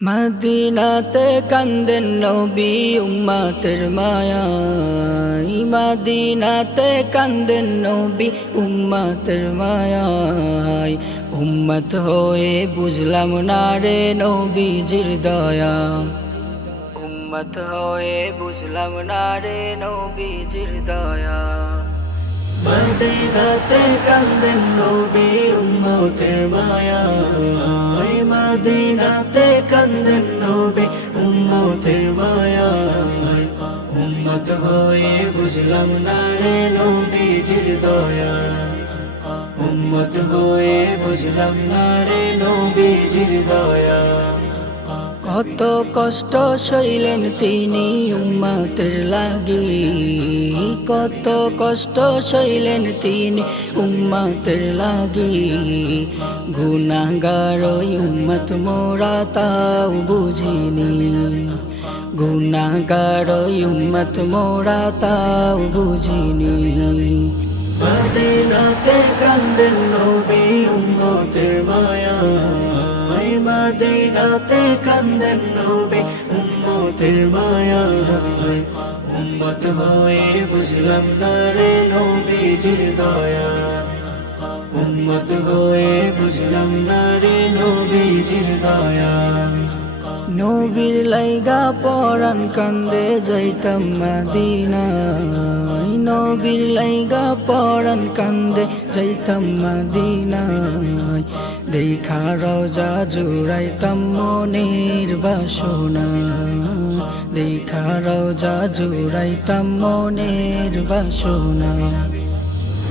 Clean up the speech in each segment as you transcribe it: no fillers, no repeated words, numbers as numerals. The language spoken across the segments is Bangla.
মদিনাতে কান্দেন নবী উম্মতের মায়ায়, মদিনাতে কান্দেন নবী উম্মতের মায়ায়। উম্মত হয়ে বুঝলাম না রে নবীজির দয়া, উম্মত হয়ে বুঝলাম না রে নবীজির দয়া। মদিনাতে কান্দেন নবী উম্মতের মায়ায়, মদিনাতে কান্দেন নবী উম্মতের মায়ায়। উম্মত হয়ে বুঝলাম না রে নবীজির দয়া, উম্মত হয়ে বুঝলাম না রে নবীজির দয়া। কত কষ্ট সইলেন তিনি উম্মতের লাগি, কত কষ্ট সইলেন তিনি উম্মতের লাগি। গুনাহগার ওই উম্মত মোরা তাও বুঝিনি, গুনাহগার ওই উম্মত মোরা তাও বুঝিনি। মদিনাতে কান্দেন নবী উম্মতের মায়ায়, মদিনাতে কান্দেন নবী উম্মতের মায়ায়। উম্মত হয়ে বুঝলাম না রে নবীজির দয়া, উম্মত হয়ে বুঝলাম না রে নবীজির দয়া। নবীর লাইগা পরাণ কান্দে যাইতাম মদিনায়, নবীর লাইগা পরাণ কান্দে যাইতাম মদিনায়। দেখা রওজা জুড়াইতাম মনের বাসনা, দেখা রওজা জুড়াইতাম মনের বাসনা।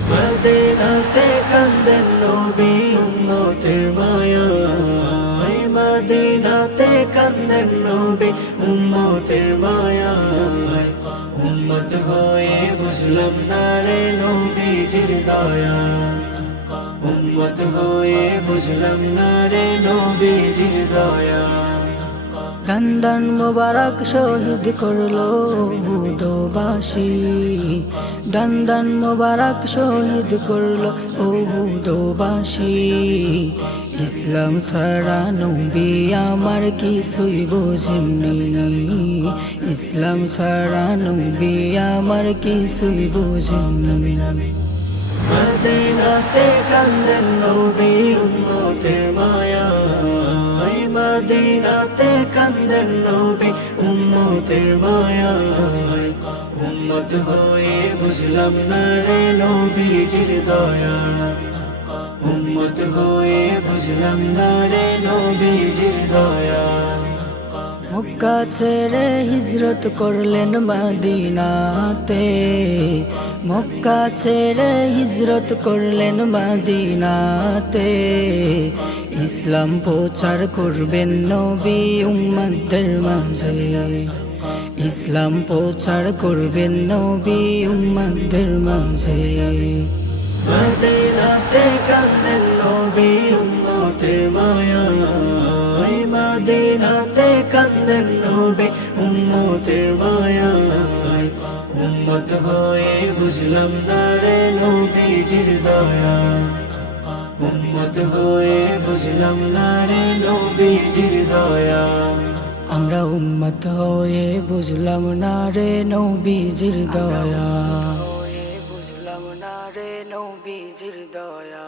মদিনাতে কান্দেন নবী উম্মতের মায়ায়, মদিনাতে কান্দেন নবী উম্মতের মায়ায়। উম্মত হয়ে বুঝলাম না রে নবীজির দয়া, উম্মত হয়ে বুঝলাম না রে নবীজির দয়া। দান মোবারক শহীদ করলো উহুদবাসী, দান মোবারক শহীদ করলো উহুদবাসী। ইসলাম ছাড়া নবী আমার কিছুই বোঝেননি, ইসলাম ছাড়া নবী আমার কিছুই বোঝেননি। মদিনাতে কান্দেন নবী উম্মতের মায়ায়, মদিনাতে কান্দেন নবী উম্মতের মায়ায়। উম্মত হয়ে বুঝলাম না রে নবীজির দয়া, উম্মত হয়ে বুঝলাম না রে নবীজির দয়া। মক্কা ছেড়ে হিজরত করলেন মদিনাতে, মক্কা ছেড়ে হিজরত করলেন মদিনাতে। ইসলাম প্রচার করবেন নবী উম্মতদের মাঝে, ইসলাম প্রচার করবেন নবী উম্মতদের মাঝে। মদিনাতে কান্দেন নবী উম্মতের মায়ায়, মদিনাতে কান্দেন নবী উম্মতের মায়ায়। উম্মত হয়ে বুঝলাম না রে নবীজির দয়া, উম্মত হয়ে বুঝলাম না রে নবীজির দয়া। আমরা উম্মত হয়ে বুঝলাম না রে নবীজির দয়া, বুঝলাম না রে নবীজির দয়া।